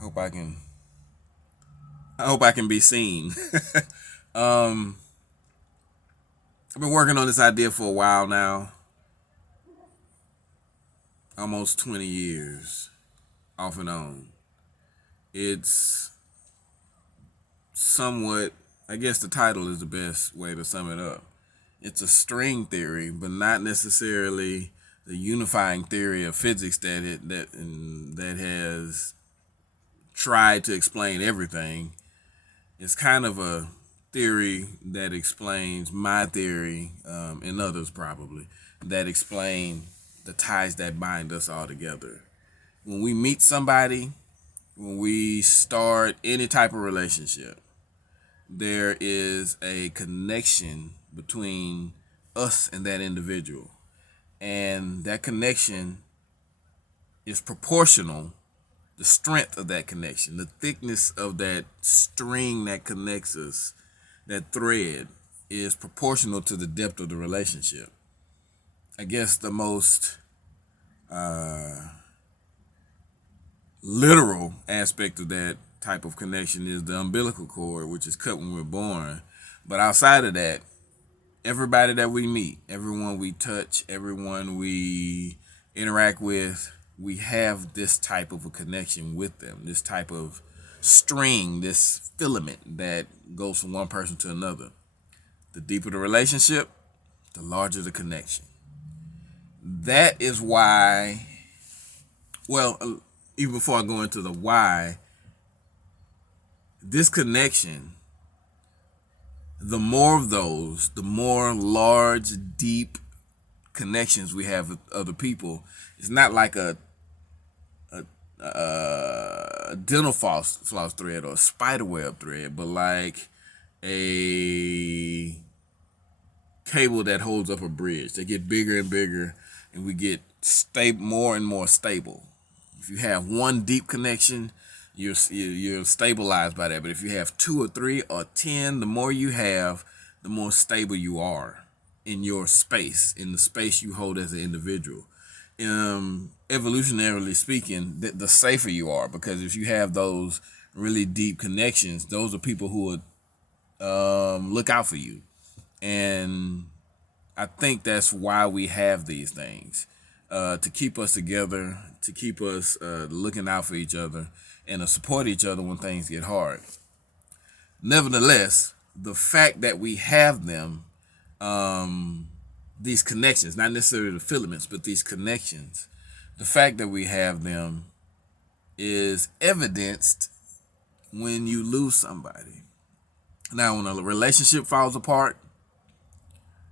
Hope I can. I hope I can be seen. um, I've been working on this idea for a while now, almost 20 years, off and on. It's somewhat, I guess the title is the best way to sum it up. It's a string theory, but not necessarily the unifying theory of physics that has tried to explain everything. It's kind of a theory that explains my theory, and others probably, that explain the ties that bind us all together. When we meet somebody, when we start any type of relationship, there is a connection between us and that individual. And that connection is proportional, the strength of that connection, the thickness of that string that connects us, that thread, is proportional to the depth of the relationship. I guess the most literal aspect of that type of connection is the umbilical cord, which is cut when we're born. But outside of that, everybody that we meet, everyone we touch, everyone we interact with, we have this type of a connection with them, this type of string, this filament that goes from one person to another. The deeper the relationship, the larger the connection. That is why, well, even before I go into the why, this connection, the more of those, the more large, deep connections we have with other people. It's not like a dental floss thread or a spider web thread, but like a cable that holds up a bridge. They get bigger and bigger, and we get more and more stable. If you have one deep connection, you're stabilized by that. But if you have two or three or 10, the more you have, the more stable you are in your space, in the space you hold as an individual. Evolutionarily speaking, the safer you are, because if you have those really deep connections, those are people who would look out for you. And I think that's why we have these things, to keep us together, to keep us looking out for each other, and to support each other when things get hard. Nevertheless, the fact that we have them, these connections, not necessarily the filaments, but these connections, the fact that we have them is evidenced when you lose somebody. Now, when a relationship falls apart,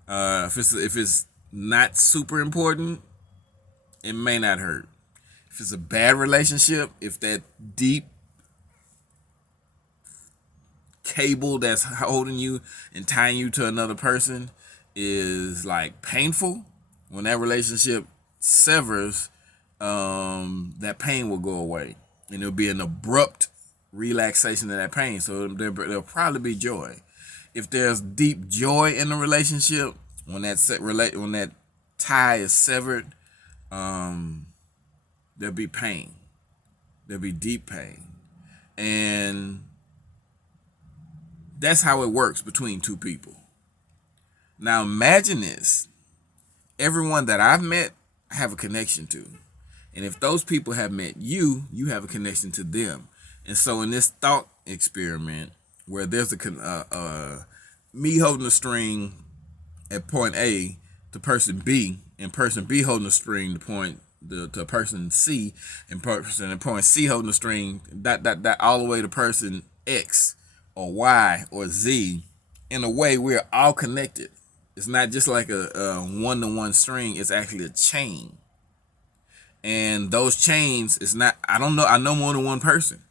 if it's not super important, it may not hurt. If it's a bad relationship, if that deep cable that's holding you and tying you to another person is like painful, when that relationship severs, that pain will go away, and it'll be an abrupt relaxation of that pain. So there'll probably be joy. If there's deep joy in the relationship, when that tie is severed, there'll be pain. There'll be deep pain, and that's how it works between two people. Now imagine this: everyone that I've met, I have a connection to. And if those people have met you, you have a connection to them. And so in this thought experiment, where there's me holding a string at point A to person B, and person B holding a string to person C, and person at point C holding a string that all the way to person X or Y or Z, in a way we're all connected. It's not just like a one-to-one string, it's actually a chain. And those chains, it's not, I don't know, I know more than one person.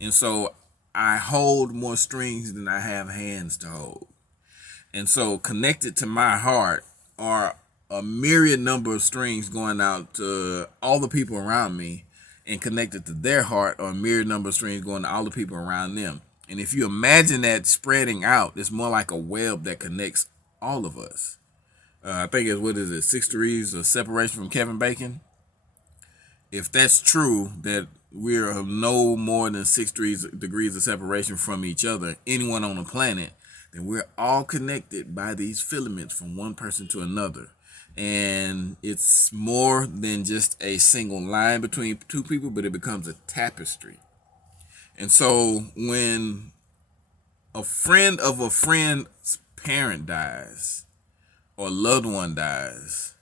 And so I hold more strings than I have hands to hold. And so connected to my heart are a myriad number of strings going out to all the people around me, and connected to their heart are a myriad number of strings going to all the people around them. And if you imagine that spreading out, it's more like a web that connects all of us. I think it's, what is it, 6 degrees of separation from Kevin Bacon. If that's true, that we're no more than 6 degrees of separation from each other, anyone on the planet, then we're all connected by these filaments from one person to another. And it's more than just a single line between two people, but it becomes a tapestry. And so when a friend of a friend's parent dies or loved one dies,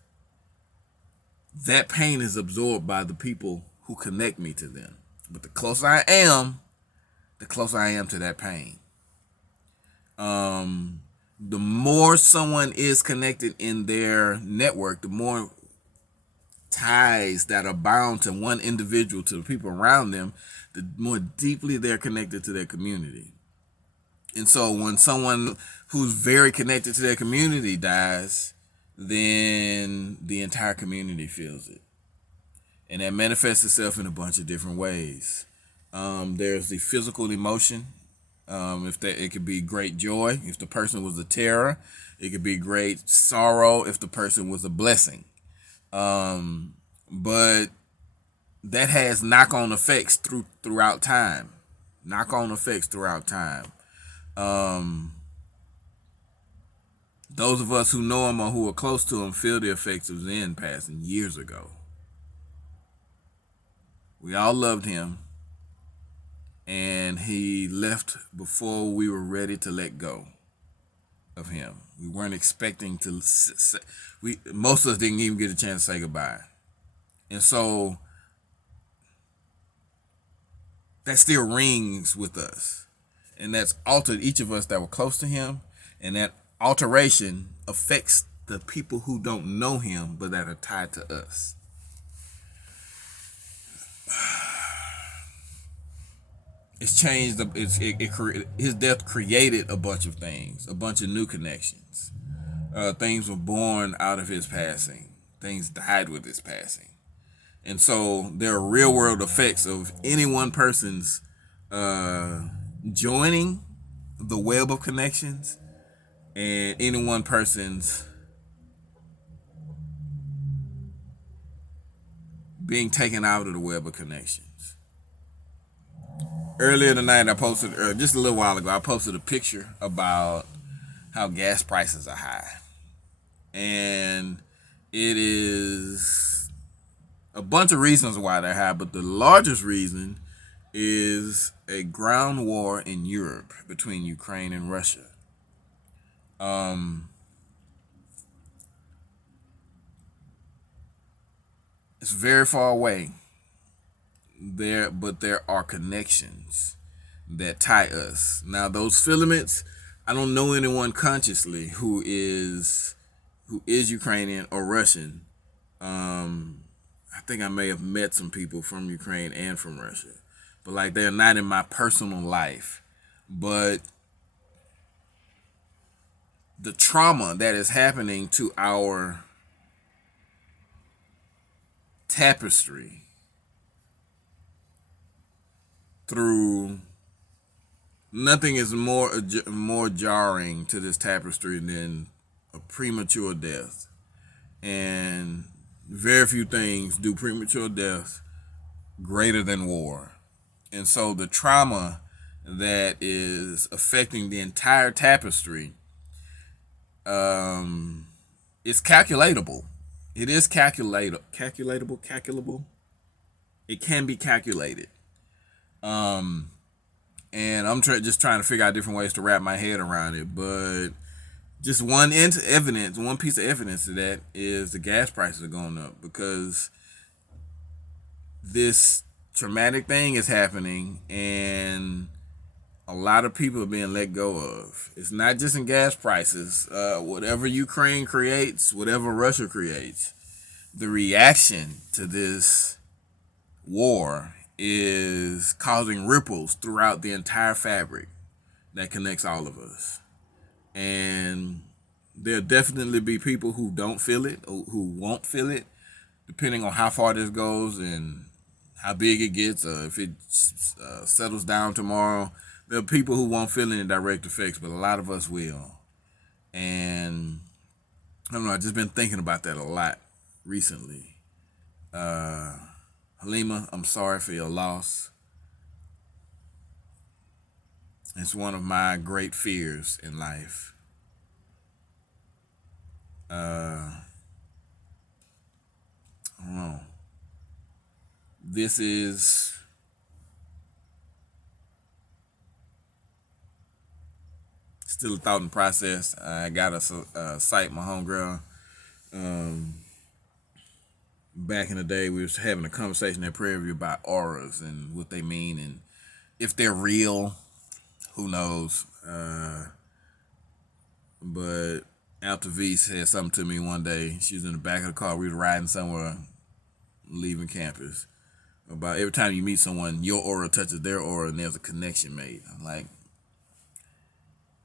that pain is absorbed by the people who connect me to them. But the closer I am to that pain. The more someone is connected in their network, the more ties that are bound to one individual, to the people around them, the more deeply they're connected to their community. And so when someone who's very connected to their community dies, then the entire community feels it. And that manifests itself in a bunch of different ways. There's the physical emotion. It could be great joy if the person was a terror. It could be great sorrow if the person was a blessing. But that has knock-on effects throughout time. Knock-on effects throughout time. Those of us who know him or who are close to him feel the effects of Zen passing years ago. We all loved him, and he left before we were ready to let go of him. We weren't expecting to. Most of us didn't even get a chance to say goodbye, and so that still rings with us, and that's altered each of us that were close to him, and that alteration affects the people who don't know him but that are tied to us. It's changed. His death created a bunch of things, a bunch of new connections. Things were born out of his passing. Things died with his passing. And so there are real world effects of any one person's joining the web of connections and any one person's being taken out of the web of connections. Earlier tonight, I posted, just a little while ago, I posted a picture about how gas prices are high. And it is a bunch of reasons why they're high, but the largest reason is a ground war in Europe between Ukraine and Russia. It's very far away but there are connections that tie us. Now, those filaments, I don't know anyone consciously who is Ukrainian or Russian. I think I may have met some people from Ukraine and from Russia, but like they're not in my personal life. But the trauma that is happening to our tapestry through nothing is more jarring to this tapestry than a premature death, and very few things do premature death greater than war. And so the trauma that is affecting the entire tapestry is calculatable. It is calculable. It can be calculated. And I'm just trying to figure out different ways to wrap my head around it. But just one piece of evidence to that is the gas prices are going up, because this traumatic thing is happening and a lot of people are being let go of. It's not just in gas prices. Whatever Ukraine creates, whatever Russia creates, the reaction to this war is causing ripples throughout the entire fabric that connects all of us. And there'll definitely be people who don't feel it, or who won't feel it, depending on how far this goes and how big it gets, or if it settles down tomorrow. There are people who won't feel any direct effects, but a lot of us will. And I don't know, I've just been thinking about that a lot recently. Halima, I'm sorry for your loss. It's one of my great fears in life. I don't know. This is still a thought and process. I got a cite my homegirl. Back in the day, we was having a conversation at Prairie View about auras and what they mean, and if they're real, who knows. But Alta V said something to me one day. She was in the back of the car. We were riding somewhere, leaving campus. About every time you meet someone, your aura touches their aura, and there's a connection made. I'm like,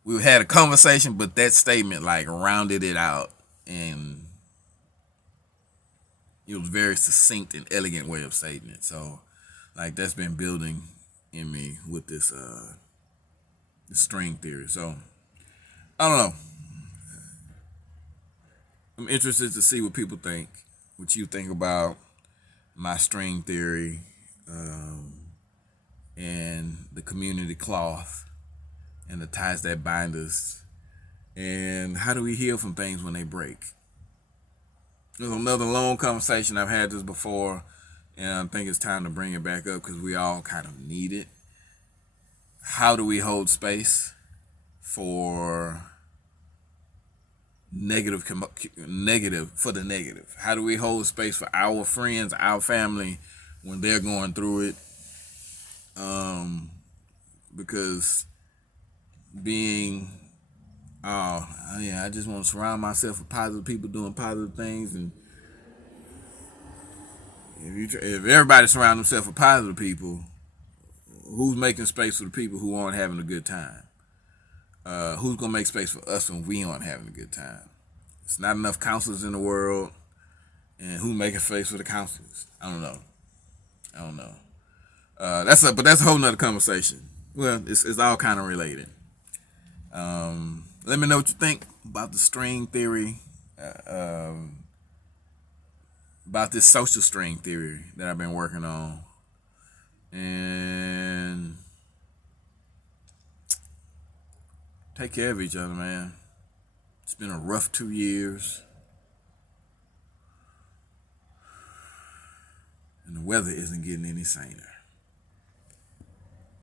we had a conversation, but that statement like rounded it out, and it was a very succinct and elegant way of stating it. So, like, that's been building in me with this string theory. So, I don't know. I'm interested to see what people think, what you think about my string theory, and the community cloth and the ties that bind us, and how do we heal from things when they break. There's another long conversation. I've had this before, and I think it's time to bring it back up because we all kind of need it. How do we hold space for negative for the negative? How do we hold space for our friends, our family, when they're going through it? Because being, I just want to surround myself with positive people doing positive things, and if everybody surround themselves with positive people, who's making space for the people who aren't having a good time? Who's gonna make space for us when we aren't having a good time? It's not enough counselors in the world, and who making space for the counselors? I don't know. But that's a whole nother conversation. Well, it's all kind of related. Let me know what you think about the string theory, about this social string theory that I've been working on, and take care of each other, man. It's been a rough 2 years, and the weather isn't getting any saner.